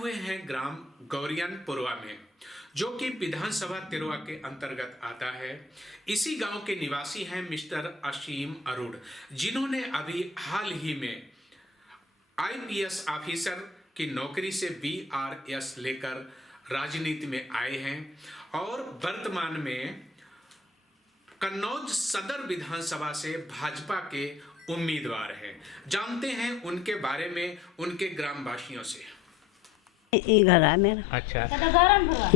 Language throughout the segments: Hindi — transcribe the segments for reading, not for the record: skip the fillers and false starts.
हुए हैं ग्राम गौरियनपुरवा में, जो कि विधानसभा तिरवा के अंतर्गत आता है। इसी गांव के निवासी हैं मिस्टर असीम अरुण, जिन्होंने अभी हाल ही में आईपीएस ऑफिसर की नौकरी से वीआरएस लेकर राजनीति में आए हैं और वर्तमान में कन्नौज सदर विधानसभा से भाजपा के उम्मीदवार हैं। जानते हैं उनके बारे में उनके ग्रामवासियों से। ये घर है मेरा। अच्छा,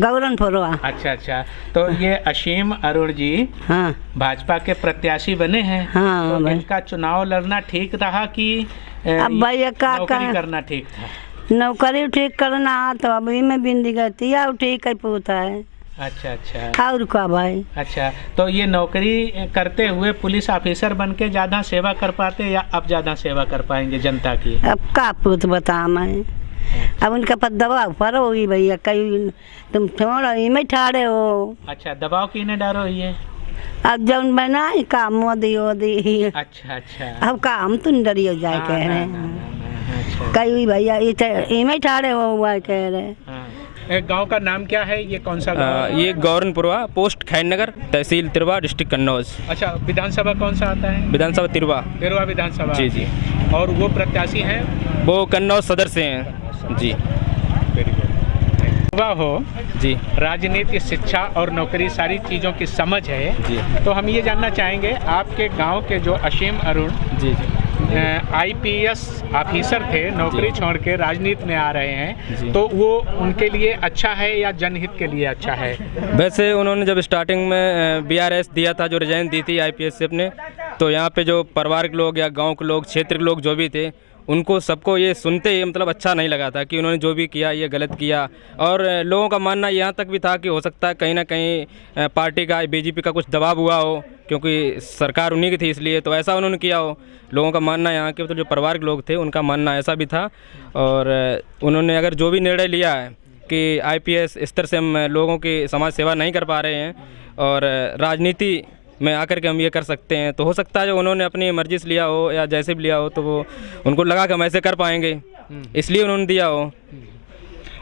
गौरनपुरवा। अच्छा। तो ये असीम अरुण जी हाँ भाजपा के प्रत्याशी बने हैं। हाँ तो भाई। इनका चुनाव लड़ना ठीक रहा कि अब भैया का नौकरी करना ठीक था? नौकरी ठीक करना तो अभी में बिंदी गती है ठीक है पूता है। अच्छा। और का भाई। अच्छा, तो ये नौकरी करते हुए पुलिस ऑफिसर बन के ज़्यादा सेवा कर पाते या अब ज़्यादा सेवा कर पाएंगे जनता की? अब का पूत बता मैं, अब उनका पर दबाव पर होगी भैया, कहीं तुम थोड़ा में ठाड़े हो। अच्छा, दबाव किने डालो ये? अब जब बना काम मोदी वोदी। अच्छा। अब काम तुम डरियो जाए कह रहे अच्छा। कहीं भैया इमे ठाड़े हो हुआ कह रहे। एक गांव का नाम क्या है? ये कौन सा गांव है? ये गौरनपुरवा, पोस्ट खैरनगर, तहसील तिरवा, डिस्ट्रिक्ट कन्नौज। अच्छा, विधानसभा कौन सा आता है? विधानसभा तिरवा। तिरवा विधानसभा। जी। और वो प्रत्याशी हैं? वो कन्नौज सदर से हैं जी। Very good. युवा हो जी, राजनीति, शिक्षा और नौकरी सारी चीज़ों की समझ है जी। तो हम ये जानना चाहेंगे आपके गांव के जो असीम अरुण जी। आईपीएस ऑफिसर थे, नौकरी छोड़ के राजनीति में आ रहे हैं, तो वो उनके लिए अच्छा है या जनहित के लिए अच्छा है? वैसे उन्होंने जब स्टार्टिंग में वीआरएस दिया था, जो रिजाइन दी थी आईपीएस से अपने, तो यहाँ पे जो परिवार के लोग या गांव के लोग, क्षेत्र के लोग जो भी थे, उनको सबको ये सुनते ही मतलब अच्छा नहीं लगा था कि उन्होंने जो भी किया ये गलत किया। और लोगों का मानना यहाँ तक भी था कि हो सकता है कहीं ना कहीं पार्टी का, बीजेपी का कुछ दबाव हुआ हो, क्योंकि सरकार उन्हीं की थी, इसलिए तो ऐसा उन्होंने किया हो। लोगों का मानना यहाँ के मतलब जो परिवार के लोग थे उनका मानना ऐसा भी था। और उन्होंने अगर जो भी निर्णय लिया है कि आईपीएस स्तर से हम लोगों की समाज सेवा नहीं कर पा रहे हैं और राजनीति में आकर के हम ये कर सकते हैं, तो हो सकता है जो उन्होंने अपनी मर्जी से लिया हो या जैसे भी लिया हो, तो वो उनको लगा कि हम ऐसे कर पाएंगे, इसलिए उन्होंने दिया हो।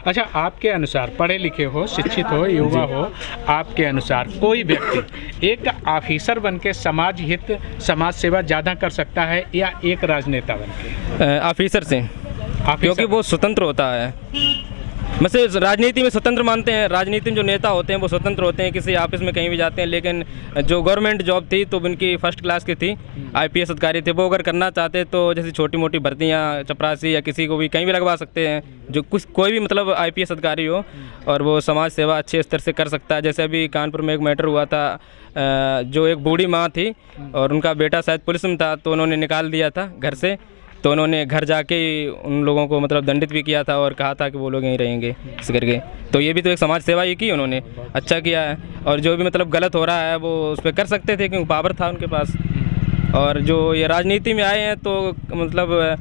अच्छा, आपके अनुसार, पढ़े लिखे हो, शिक्षित हो, युवा हो, आपके अनुसार कोई व्यक्ति एक ऑफिसर बन के समाज हित, समाज सेवा ज़्यादा कर सकता है या एक राजनेता बन के? ऑफिसर से, क्योंकि वो स्वतंत्र होता है। वैसे राजनीति में स्वतंत्र मानते हैं, राजनीति में जो नेता होते हैं वो स्वतंत्र होते हैं, किसी ऑफिस में कहीं भी जाते हैं, लेकिन जो गवर्नमेंट जॉब थी तो उनकी फर्स्ट क्लास की थी, आईपीएस अधिकारी थे, वो अगर करना चाहते तो जैसे छोटी मोटी भर्तियाँ, चपरासी या किसी को भी कहीं भी लगवा सकते हैं, जो कुछ कोई भी मतलब आईपीएस अधिकारी हो, और वो समाज सेवा अच्छे स्तर से कर सकता है। जैसे अभी कानपुर में एक मैटर हुआ था, जो एक बूढ़ी माँ थी और उनका बेटा शायद पुलिस में था, तो उन्होंने निकाल दिया था घर से, तो उन्होंने घर जाके उन लोगों को मतलब दंडित भी किया था और कहा था कि वो लोग यहीं रहेंगे इस करके। तो ये भी तो एक समाज सेवा ही की उन्होंने, अच्छा किया है। और जो भी मतलब गलत हो रहा है वो उस पर कर सकते थे, क्योंकि पावर था उनके पास। और जो ये राजनीति में आए हैं तो मतलब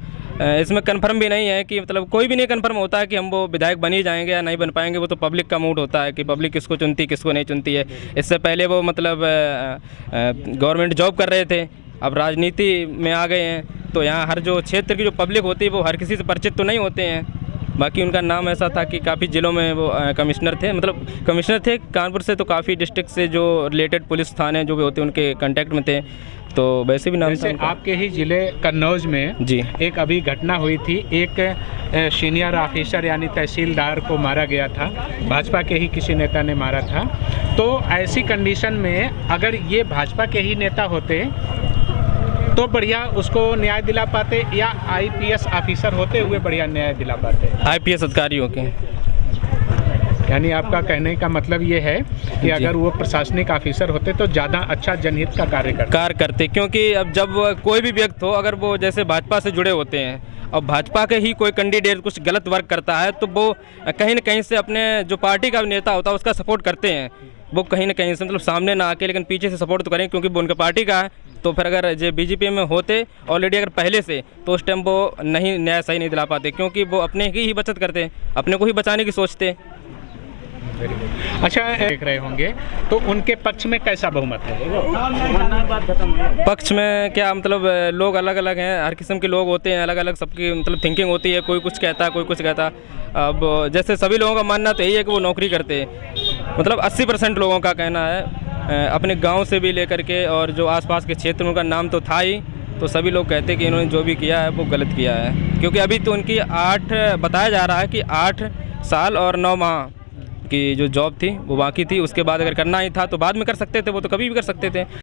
इसमें कन्फर्म भी नहीं है कि मतलब कोई भी नहीं कन्फर्म होता है कि हम वो विधायक बन ही जाएंगे या नहीं बन पाएंगे। वो तो पब्लिक का मूड होता है कि पब्लिक किसको चुनती किसको नहीं चुनती है। इससे पहले वो मतलब गवर्नमेंट जॉब कर रहे थे, अब राजनीति में आ गए हैं, तो यहाँ हर जो क्षेत्र की जो पब्लिक होती है वो हर किसी से परिचित तो नहीं होते हैं। बाकी उनका नाम ऐसा था कि काफ़ी ज़िलों में वो कमिश्नर थे, मतलब कमिश्नर थे कानपुर से, तो काफ़ी डिस्ट्रिक्ट से जो रिलेटेड पुलिस थाने जो भी होते हैं उनके कांटेक्ट में थे, तो वैसे भी नाम था। आपके ही ज़िले कन्नौज में जी एक अभी घटना हुई थी, एक सीनियर ऑफिसर यानी तहसीलदार को मारा गया था, भाजपा के ही किसी नेता ने मारा था। तो ऐसी कंडीशन में अगर ये भाजपा के ही नेता होते तो बढ़िया उसको न्याय दिला पाते या आईपीएस ऑफिसर होते हुए बढ़िया न्याय दिला पाते? आईपीएस अधिकारियों के। यानी आपका कहने का मतलब ये है कि अगर वो प्रशासनिक ऑफिसर होते तो ज़्यादा अच्छा जनहित का कार्य करते, क्योंकि अब जब कोई भी व्यक्ति हो, अगर वो जैसे भाजपा से जुड़े होते हैं और भाजपा के ही कोई कैंडिडेट कुछ गलत वर्क करता है, तो वो कहीं न कहीं से अपने जो पार्टी का नेता होता है उसका सपोर्ट करते हैं। वो कहीं ना कहीं से मतलब सामने ना आके लेकिन पीछे से सपोर्ट तो करें, क्योंकि वो उनका पार्टी का है। तो फिर अगर जो बीजेपी में होते ऑलरेडी अगर पहले से, तो उस टाइम वो नहीं न्याय सही नहीं दिला पाते, क्योंकि वो अपने की ही बचत करते, अपने को ही बचाने की सोचते। अच्छा, देख रहे होंगे तो उनके पक्ष में कैसा बहुमत है? पक्ष में क्या मतलब लोग अलग अलग हैं, हर किस्म के लोग होते हैं, अलग अलग सबकी मतलब थिंकिंग होती है, कोई कुछ कहता है कोई कुछ कहता है। अब जैसे सभी लोगों का मानना तो यही है कि वो नौकरी करते, मतलब 80% लोगों का कहना है, अपने गांव से भी लेकर के और जो आसपास के क्षेत्र में उनका नाम तो था ही, तो सभी लोग कहते हैं कि इन्होंने जो भी किया है वो गलत किया है। क्योंकि अभी तो उनकी बताया जा रहा है कि 8 साल और 9 माह की जो जॉब थी वो बाकी थी, उसके बाद अगर करना ही था तो बाद में कर सकते थे, वो तो कभी भी कर सकते थे।